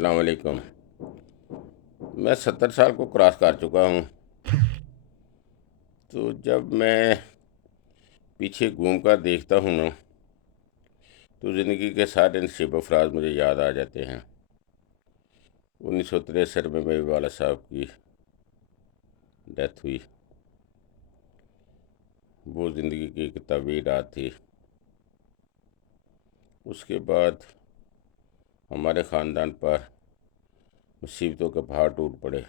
السلام علیکم۔ میں 70 سال کو کراس کر چکا ہوں، تو جب میں پیچھے گھوم کر دیکھتا ہوں نا تو زندگی کے سارے نصیب افراز مجھے یاد آ جاتے ہیں۔ 1963 میں میرے والد صاحب کی ڈیتھ ہوئی۔ وہ زندگی کی ایک طویل رات تھی۔ اس کے بعد ہمارے خاندان پر مصیبتوں کے پہاڑ ٹوٹ پڑے۔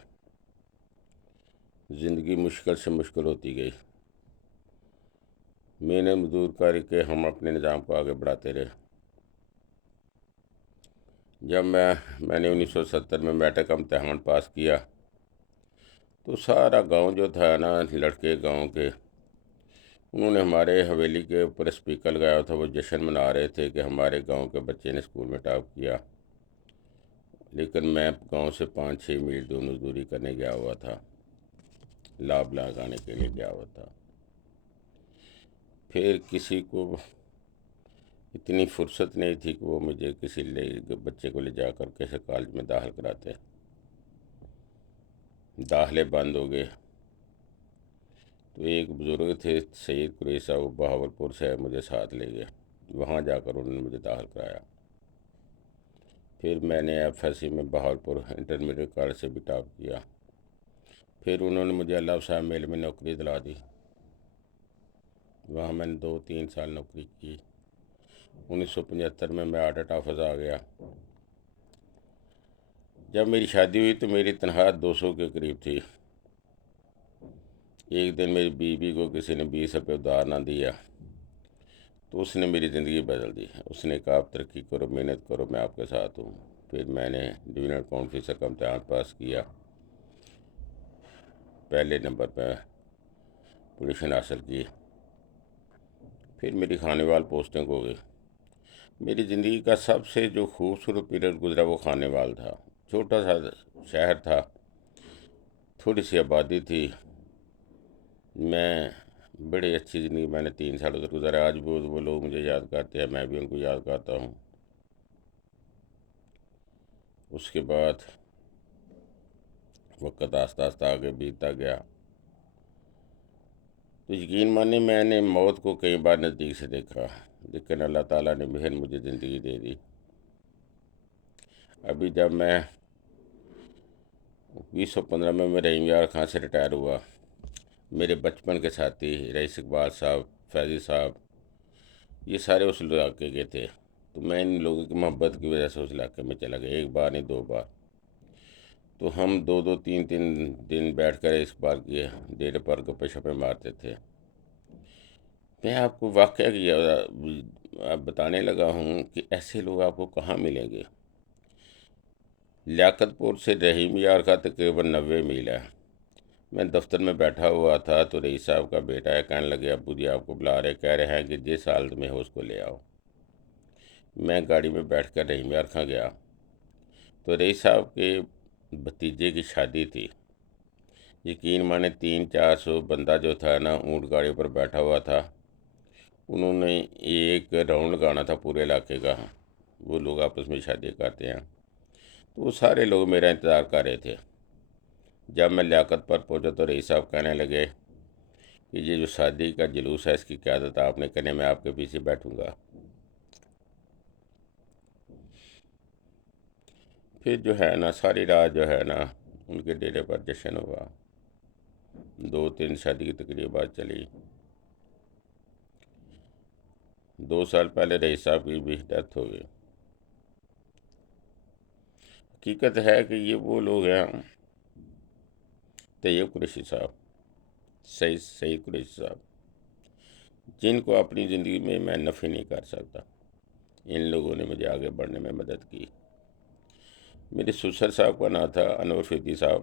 زندگی مشکل سے مشکل ہوتی گئی۔ میں نے مزدور کر کے ہم اپنے نظام کو آگے بڑھاتے رہے۔ جب میں نے 1970 میں میٹرک کا امتحان پاس کیا تو سارا گاؤں جو تھا نا، لڑکے گاؤں کے، انہوں نے ہمارے حویلی کے اوپر اسپیکر لگایا تھا۔ وہ جشن منا رہے تھے کہ ہمارے گاؤں کے بچے نے اسکول میں ٹاپ کیا، لیکن میں گاؤں سے 5-6 میل دور مزدوری کرنے گیا ہوا تھا، لاب لگانے کے لیے گیا ہوا تھا۔ پھر کسی کو اتنی فرصت نہیں تھی کہ وہ مجھے کسی بچے کو لے جا کر کیسے کالج میں داخل کراتے۔ داخلے بند ہو گئے تو ایک بزرگ تھے سید قریشی صاحب، وہ بہاولپور سے مجھے ساتھ لے گئے۔ وہاں جا کر انہوں نے مجھے داخل کرایا۔ پھر میں نے ایف ایس سی میں بہاولپور انٹرمیڈیٹ کالج سے بھی ٹاپ کیا۔ پھر انہوں نے مجھے اللہ صاحب میل میں نوکری دلا دی۔ وہاں میں نے 2-3 سال نوکری کی۔ 1975 میں آڈٹ آفس آ گیا۔ جب میری شادی ہوئی تو میری تنخواہ 200 کے قریب تھی۔ ایک دن میری بیوی کو کسی نے 20 روپے ادھار نہ دیا تو اس نے میری زندگی بدل دی۔ اس نے کہا آپ ترقی کرو، محنت کرو، میں آپ کے ساتھ ہوں۔ پھر میں نے ڈویژنل اکاؤنٹ آفیسر کا امتحان پاس کیا، پہلے نمبر پہ پوزیشن حاصل کی۔ پھر میری کھانے وال پوسٹنگ ہو گئی۔ میری زندگی کا سب سے جو خوبصورت پیریڈ گزرا وہ کھانے وال تھا۔ چھوٹا سا شہر تھا، تھوڑی سی آبادی تھی۔ میں بڑی اچھی زندگی میں نے 3 سال ادھر گزارا۔ آج وہ لوگ مجھے یاد کرتے ہیں، میں بھی ان کو یاد کرتا ہوں۔ اس کے بعد وقت آہستہ آہستہ آگے بیتتا گیا تو یقین مانیں میں نے موت کو کئی بار نزدیک سے دیکھا، لیکن اللہ تعالیٰ نے بہن مجھے زندگی دے دی۔ ابھی جب میں 2015 میں رحیم یار خان سے ریٹائر ہوا، میرے بچپن کے ساتھی رئیس اقبال صاحب، فیضی صاحب، یہ سارے اس علاقے کے تھے۔ تو میں ان لوگوں کی محبت کی وجہ سے اس علاقے میں چلا گیا، 1 بار نہیں 2 بار۔ تو ہم 2-3 دن بیٹھ کر اقبال کے ڈیرے پر گپے شپے مارتے تھے۔ میں آپ کو واقعہ بتانے لگا ہوں کہ ایسے لوگ آپ کو کہاں ملیں گے۔ لیاقت پور سے رحیم یار کا تقریباً 90 میل ہے۔ میں دفتر میں بیٹھا ہوا تھا تو رئیس صاحب کا بیٹا ہے، کہنے لگے ابو جی آپ کو بلا رہے، کہہ رہے ہیں کہ جس حالت میں ہو اس کو لے آؤ۔ میں گاڑی میں بیٹھ کر رحیم یار خاں گیا تو رئیس صاحب کے بھتیجے کی شادی تھی۔ یقین مانے 300-400 بندہ جو تھا نا، اونٹ گاڑی پر بیٹھا ہوا تھا۔ انہوں نے ایک راؤنڈ لگانا تھا پورے علاقے کا، وہ لوگ آپس میں شادی کرتے ہیں، تو وہ سارے لوگ میرا انتظار کر رہے تھے۔ جب میں لیاقت پر پہنچا تو رئیس صاحب کہنے لگے کہ یہ جو شادی کا جلوس ہے اس کی قیادت آپ نے کرنے، میں آپ کے پیچھے بیٹھوں گا۔ پھر جو ہے نا ساری رات جو ہے نا ان کے ڈیرے پر جشن ہوا، 2-3 شادی کی تقریبات چلی۔ 2 سال پہلے رئیس صاحب کی بھی ڈیتھ ہو گئی۔ حقیقت ہے کہ یہ وہ لوگ ہیں، طیب قریشی صاحب، سعید قریشی صاحب، جن کو اپنی زندگی میں نفی نہیں کر سکتا۔ ان لوگوں نے مجھے آگے بڑھنے میں مدد کی۔ میرے سسر صاحب کا نام تھا انور فیدی صاحب۔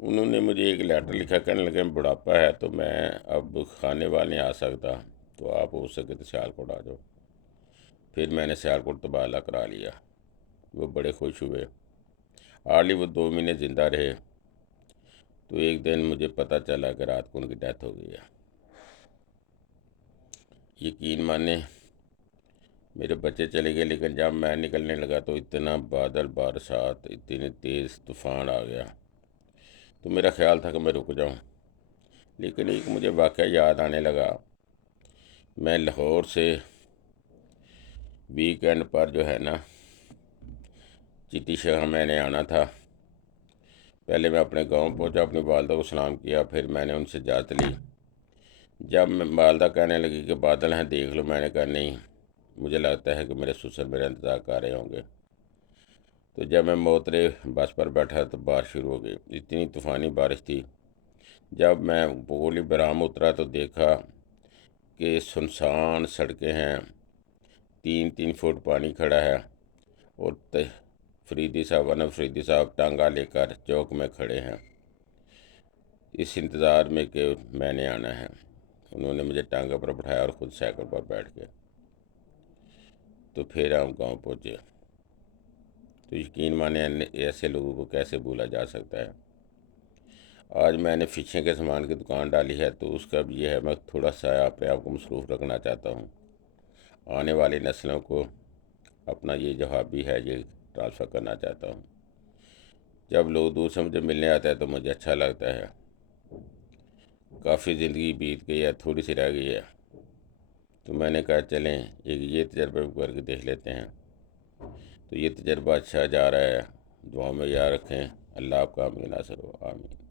انہوں نے مجھے ایک لیٹر لکھا، کہنے لگے بڑھاپا ہے تو میں اب کھانے وال نہیں آ سکتا، تو آپ ہو سکے تو سیالکوٹ آ جاؤ۔ پھر میں نے سیالکوٹ تبادلہ کرا لیا۔ وہ بڑے خوش ہوئے۔ ہارڈلی وہ 2 مہینے زندہ رہے تو ایک دن مجھے پتہ چلا کہ رات کو ان کی ڈیتھ ہو گئی ہے۔ یقین مانے میرے بچے چلے گئے، لیکن جب میں نکلنے لگا تو اتنا بادل بارشات اتنی تیز طوفان آ گیا، تو میرا خیال تھا کہ میں رک جاؤں، لیکن ایک مجھے واقعہ یاد آنے لگا۔ میں لاہور سے ویکینڈ پر جو ہے نا چٹی شاہ میں نے آنا تھا۔ پہلے میں اپنے گاؤں پہنچا، اپنی والدہ کو سلام کیا، پھر میں نے ان سے اجازت لی۔ جب میں والدہ کہنے لگی کہ بادل ہیں دیکھ لو، میں نے کہا نہیں، مجھے لگتا ہے کہ میرے سسر میرا انتظار کر رہے ہوں گے۔ تو جب میں موترے بس پر بیٹھا تو بارش شروع ہو گئی، اتنی طوفانی بارش تھی۔ جب میں پولی برام اترا تو دیکھا کہ سنسان سڑکیں ہیں، 3 3 فٹ پانی کھڑا ہے، اور فریدی صاحب فریدی صاحب ٹانگا لے کر چوک میں کھڑے ہیں اس انتظار میں کہ میں نے آنا ہے۔ انہوں نے مجھے ٹانگا پر بٹھایا اور خود سائیکل پر بیٹھ گئے، تو پھر ہم گاؤں پہنچے۔ تو یقین مانے ایسے لوگوں کو کیسے بھولا جا سکتا ہے۔ آج میں نے فشنگ کے سامان کی دکان ڈالی ہے، تو اس کا بھی یہ ہے، میں تھوڑا سا اپنے آپ کو مصروف رکھنا چاہتا ہوں، آنے والی نسلوں کو اپنا یہ جو ہابی ہے یہ ٹرانسفر کرنا چاہتا ہوں۔ جب لوگ دور سے مجھے ملنے آتے ہیں تو مجھے اچھا لگتا ہے۔ کافی زندگی بیت گئی ہے، تھوڑی سی رہ گئی ہے، تو میں نے کہا چلیں ایک یہ تجربہ کر کے دیکھ لیتے ہیں۔ تو یہ تجربہ اچھا جا رہا ہے، دعاؤں میں یاد رکھیں۔ اللہ آپ کا حامی ناصر ہو، آمین۔